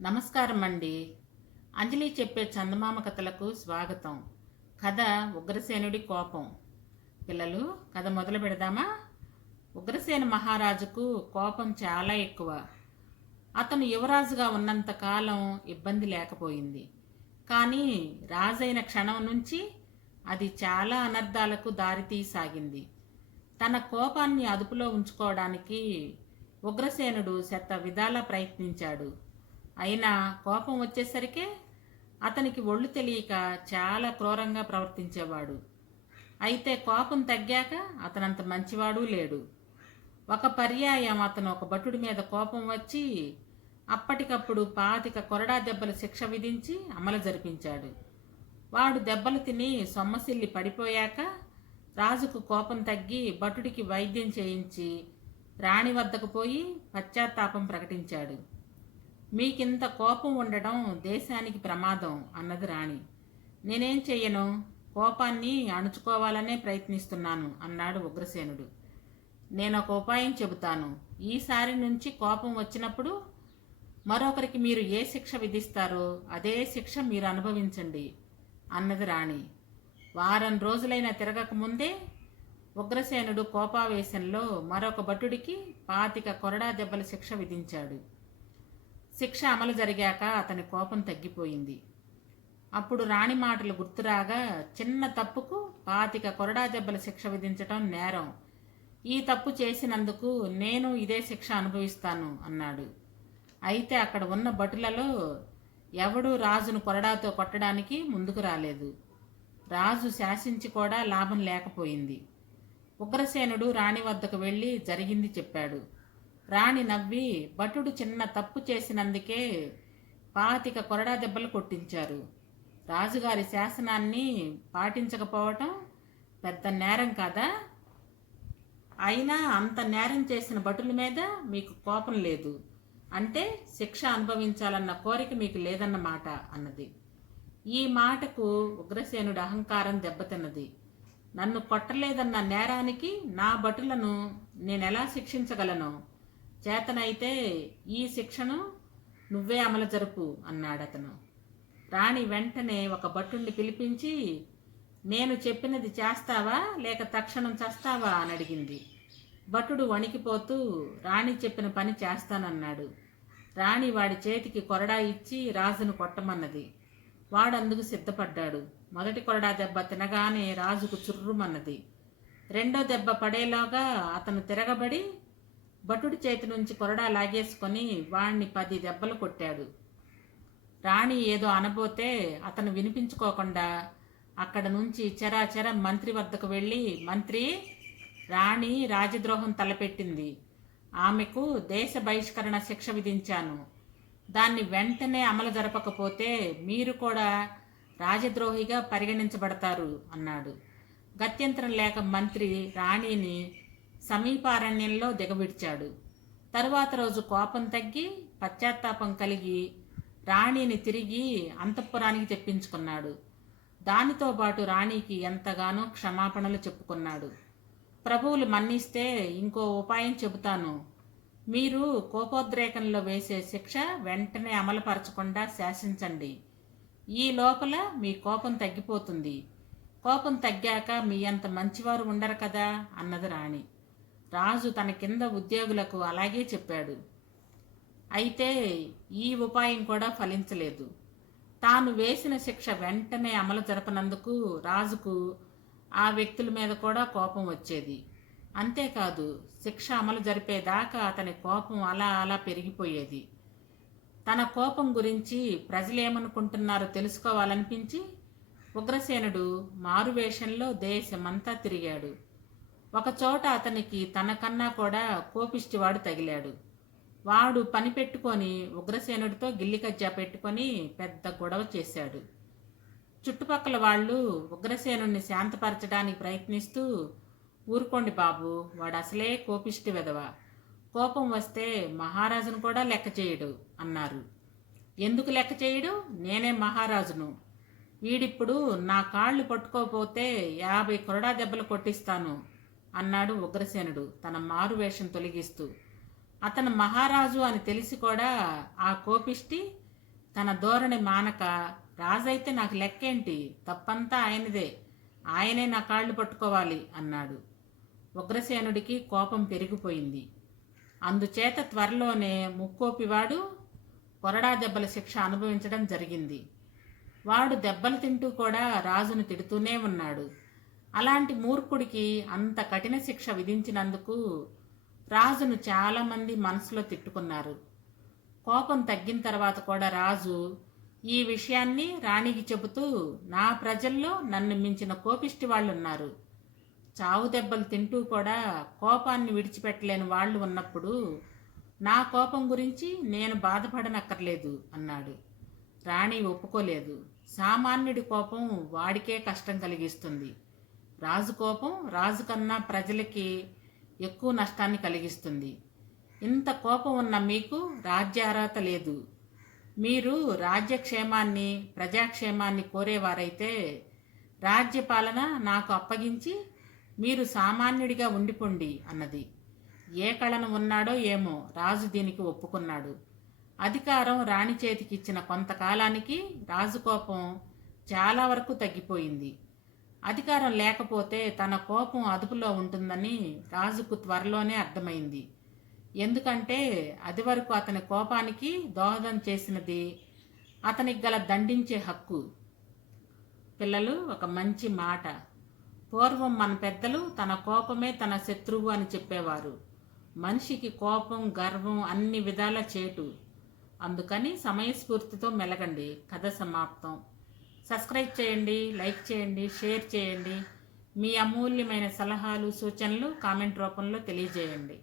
నమస్కారం అండి. అంజలి చెప్పే చందమామ కథలకు స్వాగతం. కథ ఉగ్రసేనుడి కోపం. పిల్లలు, కథ మొదలు పెడదామా? ఉగ్రసేన మహారాజుకు కోపం చాలా ఎక్కువ. అతను యువరాజుగా ఉన్నంత కాలం ఇబ్బంది లేకపోయింది. కానీ రాజైన క్షణం నుంచి అది చాలా అనర్థాలకు దారితీసాగింది. తన కోపాన్ని అదుపులో ఉంచుకోవడానికి ఉగ్రసేనుడు శత విధాలా ప్రయత్నించాడు. అయినా కోపం వచ్చేసరికి అతనికి ఒళ్ళు తెలియక చాలా క్రూరంగా ప్రవర్తించేవాడు. అయితే కోపం తగ్గాక అతనంత మంచివాడు లేడు. ఒక పర్యాయం అతను ఒక భటుడి మీద కోపం వచ్చి అప్పటికప్పుడు 25 కొరడా దెబ్బల శిక్ష విధించి అమలు జరిపించాడు. వాడు దెబ్బలు తిని సొమ్మసిల్లి పడిపోయాక రాజుకు కోపం తగ్గి భటుడికి వైద్యం చేయించి రాణి వద్దకు పోయి పశ్చాత్తాపం ప్రకటించాడు. మీకింత కోపం ఉండడం దేశానికి ప్రమాదం అన్నది రాణి. నేనేం చెయ్యను, కోపాన్ని అణుచుకోవాలనే ప్రయత్నిస్తున్నాను అన్నాడు ఉగ్రసేనుడు. నేనొక ఉపాయం చెబుతాను. ఈసారి నుంచి కోపం వచ్చినప్పుడు మరొకరికి మీరు ఏ శిక్ష విధిస్తారో అదే శిక్ష మీరు అనుభవించండి అన్నది రాణి. వారం రోజులైన తిరగకముందే ఉగ్రసేనుడు కోపావేశంలో మరొక భటుడికి 25 కొరడా దెబ్బల శిక్ష విధించాడు. శిక్ష అమలు జరిగాక అతని కోపం తగ్గిపోయింది. అప్పుడు రాణి మాటలు గుర్తురాగా, చిన్న తప్పుకు 25 కొరడా దెబ్బల శిక్ష విధించటం నేరం. ఈ తప్పు చేసినందుకు నేను ఇదే శిక్ష అనుభవిస్తాను అన్నాడు. అయితే అక్కడ ఉన్న భటులలో ఎవడూ రాజును కొరడాతో కొట్టడానికి ముందుకు రాలేదు. రాజు శాసించి కూడా లాభం లేకపోయింది. ఉగ్రసేనుడు రాణి వద్దకు వెళ్ళి జరిగింది చెప్పాడు. రాణి నవ్వి, భటుడు చిన్న తప్పు చేసినందుకే 25 కొరడా దెబ్బలు కొట్టించారు. రాజుగారి శాసనాన్ని పాటించకపోవటం పెద్ద నేరం కాదా? అయినా అంత నేరం చేసిన భటుల మీద మీకు కోపం లేదు అంటే శిక్ష అనుభవించాలన్న కోరిక మీకు లేదన్నమాట అన్నది. ఈ మాటకు ఉగ్రసేనుడి అహంకారం దెబ్బతిన్నది. నన్ను కొట్టలేదన్న నేరానికి నా భటులను నేనెలా శిక్షించగలను? చేతనైతే ఈ శిక్షను నువ్వే అమలు జరుపు అన్నాడతను. రాణి వెంటనే ఒక భటుణ్ణి పిలిపించి, నేను చెప్పినది చేస్తావా లేక తక్షణం చస్తావా అని అడిగింది. భటుడు వణికిపోతూ రాణి చెప్పిన పని చేస్తానన్నాడు. రాణి వాడి చేతికి కొరడా ఇచ్చి రాజును కొట్టమన్నది. వాడందుకు సిద్ధపడ్డాడు. మొదటి కొరడా దెబ్బ తినగానే రాజుకు చుర్రుమన్నది. రెండో దెబ్బ పడేలోగా అతను తిరగబడి భటుడి చేతి నుంచి కొరడా లాగేసుకొని వాణ్ణి 10 దెబ్బలు కొట్టాడు. రాణి ఏదో అనబోతే అతను వినిపించుకోకుండా అక్కడ నుంచి చెరాచెర మంత్రి వద్దకు వెళ్ళి, మంత్రి, రాణి రాజద్రోహం తలపెట్టింది. ఆమెకు దేశ బహిష్కరణ శిక్ష విధించాను. దాన్ని వెంటనే అమలు జరపకపోతే మీరు కూడా రాజద్రోహిగా పరిగణించబడతారు అన్నాడు. గత్యంతరం లేక మంత్రి రాణిని సమీపారణ్యంలో దిగబిడ్చాడు. తరువాత రోజు కోపం తగ్గి పశ్చాత్తాపం కలిగి రాణిని తిరిగి అంతఃపురానికి తెప్పించుకున్నాడు. దానితో పాటు రాణికి ఎంతగానో క్షమాపణలు చెప్పుకున్నాడు. ప్రభువులు మన్నిస్తే ఇంకో ఉపాయం చెబుతాను. మీరు కోపోద్రేకంలో వేసే శిక్ష వెంటనే అమలుపరచకుండా శాసించండి. ఈ లోపల మీ కోపం తగ్గిపోతుంది. కోపం తగ్గాక మీ అంత మంచివారు ఉండరు కదా అన్నది రాణి. రాజు తన కింద ఉద్యోగులకు అలాగే చెప్పాడు. అయితే ఈ ఉపాయం కూడా ఫలించలేదు. తాను వేసిన శిక్ష వెంటనే అమలు జరపనందుకు రాజుకు ఆ వ్యక్తుల మీద కూడా కోపం వచ్చేది. అంతేకాదు, శిక్ష అమలు జరిపేదాకా అతని కోపం అలా అలా పెరిగిపోయేది. తన కోపం గురించి ప్రజలేమనుకుంటున్నారో తెలుసుకోవాలనిపించి ఉగ్రసేనుడు మారువేషంలో దేశమంతా తిరిగాడు. ఒకచోట అతనికి తనకన్నా కూడా కోపిష్టివాడు తగిలాడు. వాడు పని పెట్టుకొని ఉగ్రసేనుడితో గిల్లికజ్జా పెట్టుకొని పెద్ద గొడవ చేశాడు. చుట్టుపక్కల వాళ్ళు ఉగ్రసేనుడిని శాంతపరచడానికి ప్రయత్నిస్తూ, ఊరుకోండి బాబు, వాడు అసలే కోపిష్టి వెధవ, కోపం వస్తే మహారాజును కూడా లెక్క చేయడు అన్నారు. ఎందుకు లెక్క చేయడు? నేనే మహారాజును. వీడిప్పుడు నా కాళ్ళు పట్టుకోపోతే 50 కొరడా దెబ్బలు కొట్టిస్తాను అన్నాడు ఉగ్రసేనుడు తన మారువేషం తొలగిస్తూ. అతను మహారాజు అని తెలిసి కూడా ఆ కోపిష్టి తన ధోరణి మానక, రాజైతే నాకు లెక్కేంటి, తప్పంతా ఆయనదే, ఆయనే నా కాళ్ళు పట్టుకోవాలి అన్నాడు. ఉగ్రసేనుడికి కోపం పెరిగిపోయింది. అందుచేత త్వరలోనే ముక్కోపివాడు కొరడా దెబ్బల శిక్ష అనుభవించడం జరిగింది. వాడు దెబ్బలు తింటూ కూడా రాజును తిడుతూనే ఉన్నాడు. అలాంటి మూర్ఖుడికి అంత కఠిన శిక్ష విధించినందుకు రాజును చాలామంది మనసులో తిట్టుకున్నారు. కోపం తగ్గిన తర్వాత కూడా రాజు ఈ విషయాన్ని రాణికి చెబుతూ, నా ప్రజల్లో నన్ను మించిన కోపిష్టి వాళ్ళు ఉన్నారు. చావు దెబ్బలు తింటూ కూడా కోపాన్ని విడిచిపెట్టలేని వాళ్ళు ఉన్నప్పుడు నా కోపం గురించి నేను బాధపడనక్కర్లేదు అన్నాడు. రాణి ఒప్పుకోలేదు. సామాన్యుడి కోపం వాడికే కష్టం కలిగిస్తుంది. రాజు కోపం రాజు కన్నా ప్రజలకి ఎక్కువ నష్టాన్ని కలిగిస్తుంది. ఇంత కోపం ఉన్న మీకు రాజ్య అర్హత లేదు. మీరు రాజ్యక్షేమాన్ని, ప్రజాక్షేమాన్ని కోరేవారైతే రాజ్యపాలన నాకు అప్పగించి మీరు సామాన్యుడిగా ఉండిపోండి అన్నది. ఏ కళన ఉన్నాడో ఏమో రాజు దీనికి ఒప్పుకున్నాడు. అధికారం రాణి చేతికిచ్చిన కొంతకాలానికి రాజు కోపం చాలా వరకు తగ్గిపోయింది. అధికారం లేకపోతే తన కోపం అదుపులో ఉంటుందని రాజుకు త్వరలోనే అర్థమైంది. ఎందుకంటే అది వరకు అతని కోపానికి దోహదం చేసినది అతనికి గల దండించే హక్కు. పిల్లలు, ఒక మంచి మాట. పూర్వం మన పెద్దలు తన కోపమే తన శత్రువు అని చెప్పేవారు. మనిషికి కోపం, గర్వం అన్ని విధాల చేటు. అందుకని సమయస్ఫూర్తితో మెలగండి. కథ సమాప్తం. సబ్స్క్రైబ్ చేయండి, లైక్ చేయండి, షేర్ చేయండి. మీ అమూల్యమైన సలహాలు, సూచనలు కామెంట్ రూపంలో తెలియజేయండి.